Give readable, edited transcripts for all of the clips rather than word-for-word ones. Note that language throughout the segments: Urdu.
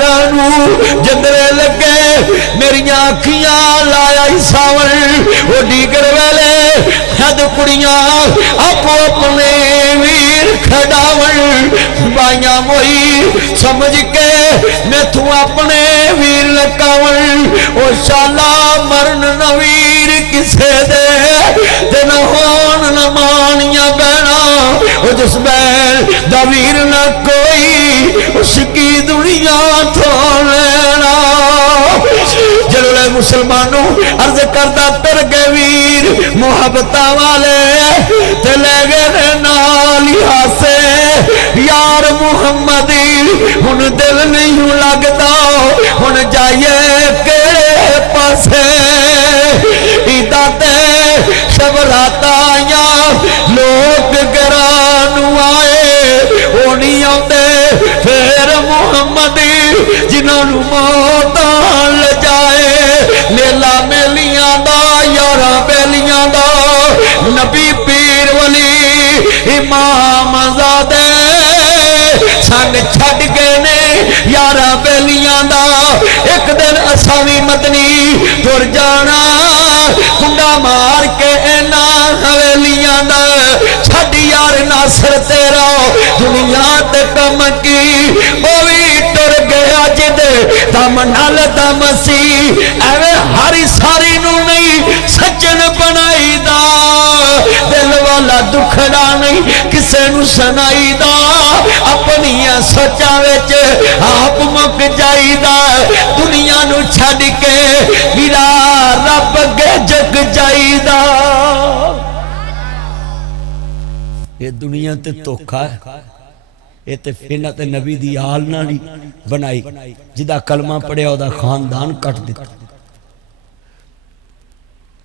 پیرانو جندرے لگے میری آنکھیاں لایا ساون وہ دیگر ویلے حد کڑیاں اپو اپنے ویر کھڑاون بائیاں موئی سمجھ کے میں تو اپنے ویر لکاون او شالا مرن نویر کسے دے نہ ہون نہ مانیاں بہنا او جس بین دا ویر نہ کوئی اس کی دنیا تو لینا جلولے مسلمانوں عرض کردہ تر گے ویر محبتہ والے تے لے گئے نالی ہاسے یار محمدی ہن دل نہیں لگتا ہن جائیے کے پاسے ایدہ تے شب رات آیاں لوگ گرانو آئے اونی آتے پھر محمدی جنہوں موتان لے جائے میلا میلیاں دا یارہ بیلیاں دا نبی پیر ولی امام زادے سنگ چھڑ گئے نے یارہ بیلیاں دا ایک دن اساوی مدنی تر جانا کنڈا مار کے اینا حویلیاں دا چھڑ یار ناصر تیرا دنیا تے کم کی اوی تر گیا جدے دم نال دم سی ایوے ہاری ساری نو نہیں سچن بنائی دا دل والا دکھڑا نہیں کسے نو سنائی دا اپنی سچا وچ آپ مک جائی دا دنیا نو چھڑ کے میرا رب کے جگ جائی دا یہ دنیا تے توکھا ہے یہ تے فینہ تے نبی دی آل نہ بنائی جدہ کلمہ پڑے او دا خاندان کٹ دیتا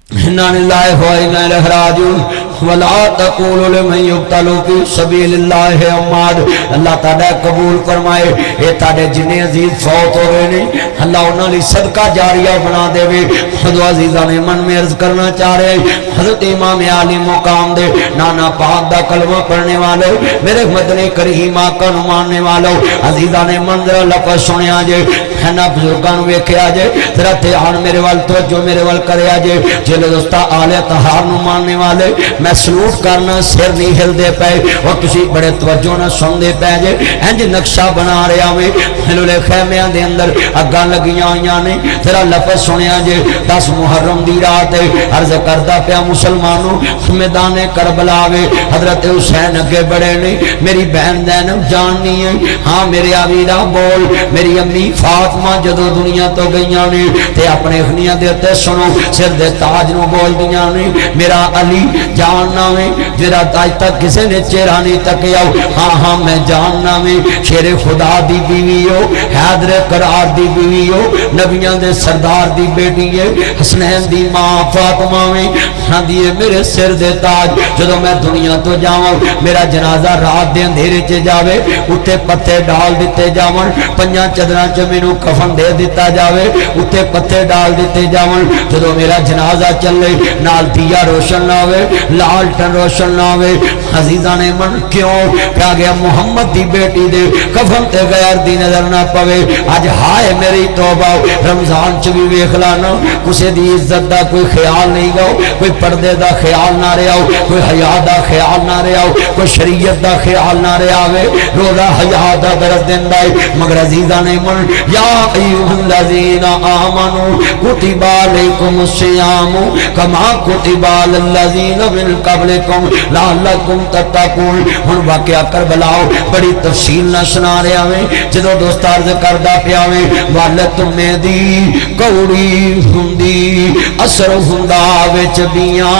اِنَّا لِلَّهِ وَإِنَّا إِلَيْهِ رَاجِعُونَ وَلَا تَقُولُوا لِمَن يُقْتَلُ فِي سَبِيلِ اللَّهِ أَمْوَاتٌ اللہ تعالیٰ قبول فرمائے اے تاڑے جنہیں عزیز فوت ہوئے نہیں اللہ انہاں لی صدقہ جاریہ بنا دے وے خود عزیزان من میں عرض کرنا چاہ رہے حضرت امام عالی مقام دے نانا پاک دا کلمہ پڑھنے والے میرے مدنی کریم آقا نو ماننے والوں عزیزان من ذرا لفظ سنے آجے ہے نا بزرگان ویکھے آجے ذرا تیان میرے وال توجہ میرے وال کرے آجے جلے دوستا آلے تہار نو ماننے والے میں سلوٹ کرنا سر نہیں ہل دے پائے اور کسی بڑے توجہ نہ سن دے پائے جے انج نقشہ بنا رہے آوے حلولے خیمیاں دے اندر اگاں لگیاں آئیاں نہیں تیرا لفظ سنے آجے 10 محرم دی رات ہے عرض کردہ پیا مسلمانوں میدان کربلا آوے حضرت حسین اگے بڑے نہیں میری بہن زینب جاننی ہے ہاں میرے آویرہ بول میری امی فاطمہ جدو دنیا تو گئیاں نہیں تے اپنے خنیاں دیتے سنو سر دے تاج نو بول دیاں نہیں میرا علی جاننا میں جرا آج تک کسے نے چہرہ نہیں تکیاؤ ہاں ہاں میں جاننا میں شیر خدا دی بیوی ہو حیدر قرار دی بیوی ہو نبیان دے سردار دی بیٹی ہے حسنین دی ماں فاطمہ میں ہاں دیئے میرے سر دے تاج جدو میں دنیا تو جاؤں میرا جنازہ رات دے اندھیرے چے جاوے اتے پتے ڈال دیتے جاؤں پنجاں چدران چمینو کفن دے دیتا جاوے اتے پتے ڈال دیتے جاؤں جدو میرا جنازہ چلے نال دیا روشن نہ ہوئے لال ٹن روشن نہ ہوئے عزیزان من کیوں کیا گیا محمد دی بیٹی دے کفن تے غیر دی نظر نہ پوے آج ہائے میری توبہ رمضان چوی ویخلانا کسے دی عزت دا کوئی خیال نہیں گاؤ کوئی پردے دا خیال نہ رہے آؤ کوئی حیاء دا خیال نہ رہے آؤ کوئی شریعت دا خیال نہ رہے آوے روزہ حیاء دا درست دن دائی مگر عزیزان من یا ایوہ الذین آمنوا کتب علیکم الصیام کما کتب علی الذین من قبلکم لعلکم تتقون ہن واقعہ کربلاؤ بڑی تفصیل نہ سنا رہے آویں جدو دوست عرض کردہ پیاویں والت میں دی کوڑی ہندی اثر ہندہ وچ بیاں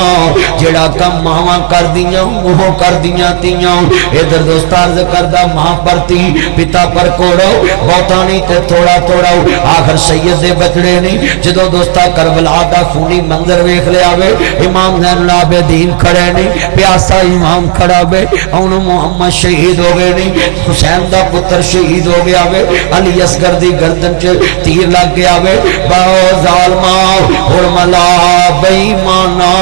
جڑا کم ماں کر دیاں وہ کر دیاں تیاں ادھر دوست عرض کردہ ماں پرتی پتا پر کوڑو بہتانی تے تھوڑا توڑاؤ آخر سید دے بچڑے نہیں جدو دوستہ کربلا دا خونی منظر ویکھ لے آوے امام زین العابدین کھڑے نہیں پیاسا امام کھڑا بے انہوں محمد شہید ہو گئے نہیں حسین دا پتر شہید ہو گیا بے علی اصغر دی گردن چے تیر لگ گیا بے باو ظالمہ حرملا بیمانا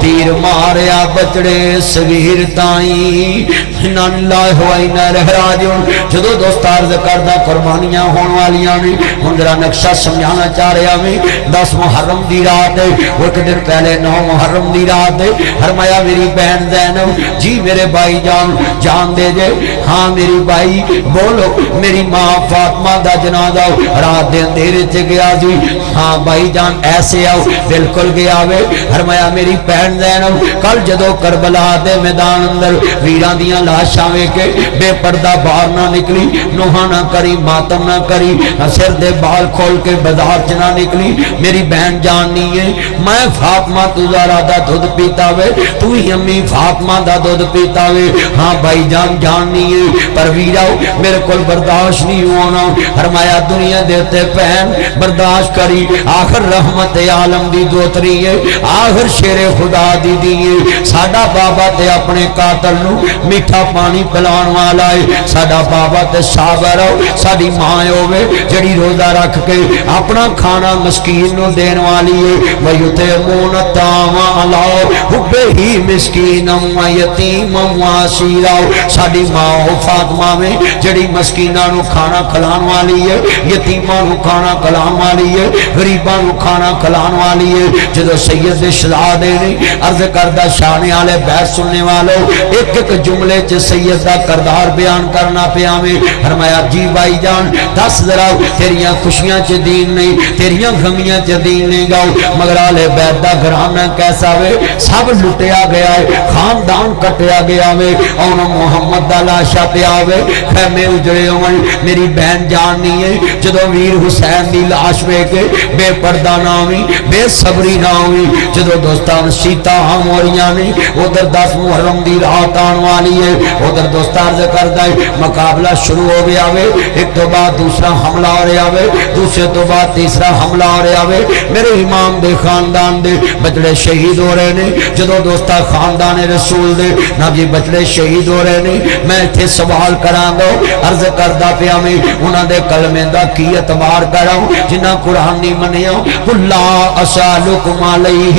تیر ماریا بچڑے صغیر تائیں اِنَّا لِلَّهِ وَإِنَّا إِلَيْهِ رَاجِعُونَ جدو دوست عرض کردہ قربانیاں ہون والیاں نے ہن ذرا نقشہ سمجھانا چاہ رہا میں 10 محرم دی رات ہے وہ ایک دن پہلے 9 محرم دی رات ہے فرمایا میری بہن زینب جی میرے بھائی جان دے جے ہاں میری بھائی بولو میری ماں فاطمہ دا جنازہ رات دے اندھیرے چ گیا جی ہاں بھائی جان ایسے آؤ بالکل گیا وے فرمایا میری بہن زینب کل جدو کربلا دے میدان اندر ویراں دیاں لاشاں ویکھ کے بے پردہ باہر نہ نکلی نوحہ نہ کری ماتم نہ کری سر دے بال کھول کے بازار چ نہ نکلی میری بہن جان نہیں ہے میں فاطمہ تزارا دا دودھ پیتا وے تو ہی امی فاطمہ دا دودھ پیتا وے ہاں بھائی جان نہیں ہے پر ویراؤ میرے کول برداشت نہیں ہونا فرمایا دنیا دیتے بہن برداشت کری آخر رحمت عالم دی دوتری ہے آخر شیر خدا دی دیئے ساڈا بابا تے اپنے قاتل نو میٹھا پانی پلان والا ہے ساڈا بابا تے صابر ہو ساڈی ماں ہوے جڑی روزہ رکھ کے اپنا کھانا مسکین نو دین والی ہے وَيُطْعِمُونَ الطَّعَامَ عَلَىٰ حُبِّهِ مِسْكِینًا وَیَتِیمًا وَاسِیرًا ساڈی ماں فاطمہ میں جڑی مسکیناں نو کھانا کھلان والی ہے یتیماں نو کھانا کھلان والی ہے غریباں نو کھانا کھلان والی ہے جدو سید شہزادے نے عرض کردہ شان والے بحث سننے والوں ایک ایک جملے چ سید دا کردار بیان کرنا پیا میں فرمایا جی بھائی جان دس ذرا تیریاں خوشیاں چ دین نہیں تیریاں غمیاں چ دین نہیں گاؤ مگر آلے بیت دا گھرانہ کیسا وے سب لٹیا گیا ہے خاندان کٹیا گیا وے اور محمد دا لاشا پیا وے خیمے اجڑے ہوئے میری بہن جان نہیں ہے جدو ویر حسین دی لاش وے کے بے پردہ نہ ہوئی بے صبری نہ ہوئی جدو دوستان سیتا ہم ہوریاں نے ادھر 10 محرم دی رات آن والی ہے ادھر دوستان ذکر دائی مقابلہ شروع ہو گیا وے ایک تو بعد دوسرا حملہ ہو رہا وے دوسرے تو بعد تیسرا حملہ ہو رہا وے میرے امام دے خاندان دے بچڑے شہید ہو رہے نے جدو دوستا خاندان رسول دے نا جی بچڑے شہید ہو رہے نے میں تھے سوال کران دو عرض کردہ پیا میں انہاں دے کلمے دا کی اعتبار کراؤں جنہ قرآن نہیں منیا قُلْ لَا أَسْأَلُكُمْ عَلَيْهِ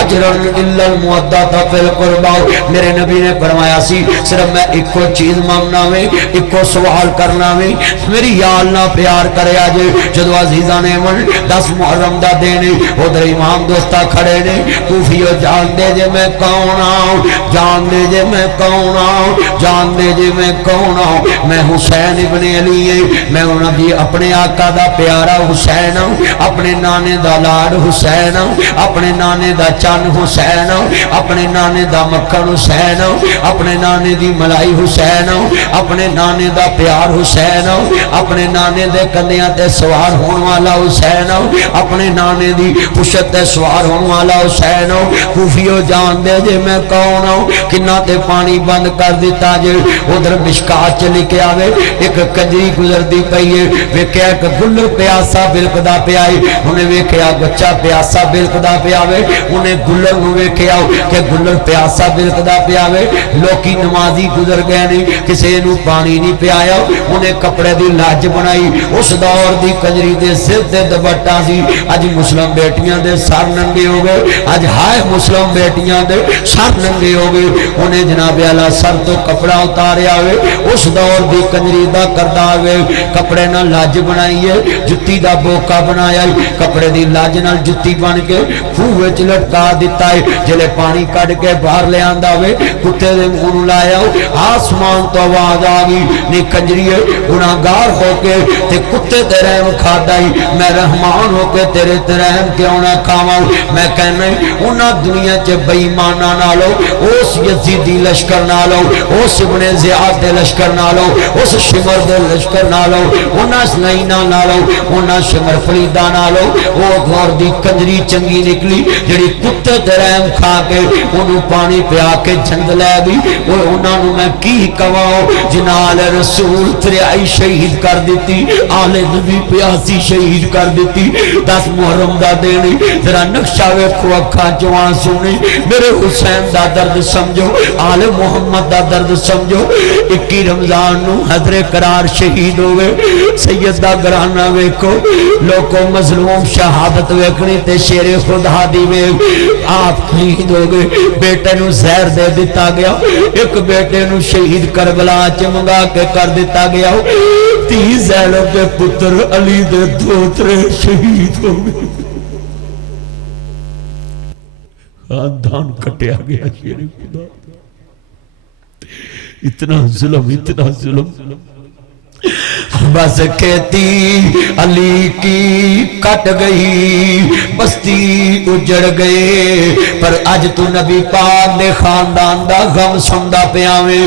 أَجْرًا إِلَّا الْمُوَدَّةَ فِي الْقُرْبَى میرے نبی نے فرمایا سی صرف میں ایک کو چیز مانگنا میں ایک کو سوال کرنا میں میری یا اللہ پیار کرے آجے جدو عزیزہ نے من 10 محرم دا دینے ادھر امام دوستا کھڑے نے کوفیو جان دے جے میں کون آؤں جان دے جے میں کون آؤں جان دے جے میں کون آؤں میں حسین ابن علی ہے میں انہوں دی اپنے آقا دا پیارا حسین ہوں اپنے نانے دا لاڈ حسین ہوں اپنے نانے دا چن حسین ہوں اپنے نانے دا مکھن حسین ہوں اپنے نانے دی ملائی حسین ہوں اپنے نانے دا پیار حسین ہوں اپنے نانے دے کندیاں تے سوار ہون والا حسین ہوں اپنے نانے دی پشت تے سوار ہون والا حسین ہوں کوفیو جان دے جے میں کون ہوں کنہ تے پانی بند کر دیتا جے ادھر مشکات چلی کے آوے ایک کنجری گزر دی پئیے ویکھیا کہ گلر پیاسا بلکدا پیائی انہیں ویکھیا بچہ پیاسا بلکدا پیاوے انہیں گلر نو ویکھیا کہ گلر پیاسا بلکدا پیاوے لوکی نمازی گزر گئے نہیں کسی نو پانی نہیں پیایا انہیں کپڑے دی لاج بنائی اس دور دی کنجری دے سر دے دبٹا سی اج مسلم بیٹیاں دے سر ننگے ہو گئے اج ہائے مسلم بیٹیاں دے سر ننگے ہو گئے انہیں جناب اعلیٰ سر تو کپڑا اتارے آوے اس دور دی کنجری دا کردہ آوے کپڑے نہ لاج بنائی ہے جتی دا بوکا بنایا ہے کپڑے دی لاج نہ جتی بن کے خوہ چلٹکا دیتا ہے جلے پانی کٹ کے باہر لے آندہ ہوئے کتے دے منہ لایا آسمان تو آواز آگی نی کنجری ہے گناہگار ہو کے تے کتے تے رحم کھادائی میں رحمان ہو کے تیرے تے رحم کیوں نہ کھاواں میں کہنا انہاں دنیا چے بےایماناں نالو اس یزیدی لشکر نالو اس ابن زیاد دے لشکر نالو اس شمر دے لشکر نالو انہاں سنائنہ نالو انہاں شمر فریدہ نالو وہ گھور دی کنجری چنگی نکلی جڑی کتے تے رحم کھا کے انہوں پانی پیا کے جھنگ لے گئی وہ انہوں نے میں کی کواؤ جنال رسول تریائی شہید کر دیتی آل نبی پیاسی شہید کر دیتی 10 محرم دا دینی ذرا نقشہ ویکھو اکھاں جوان سونی میرے حسین دا درد سمجھو آل محمد دا درد سمجھو 21 رمضان نو حضرت قرار شہید ہوئے سید دا گرانہ ویکھو لوگوں مظلوم شہادت ویکھنی تے شیر خدا دی ویکھ آپ شہید ہو گئے بیٹے نو زہر دے دیتا گیا ایک بیٹے نو شہید کربلا چمگا کے کر دیتا گیا دھی زینب دے پتر علی دے دوترے شہید ہو گئے خاندان کٹیا گیا شیر خدا اتنا ظلم بس کہتی علی کی کٹ گئی بستی اجڑ گئے پر اج تو نبی پاک دے خاندان دا غم سندا پیاویں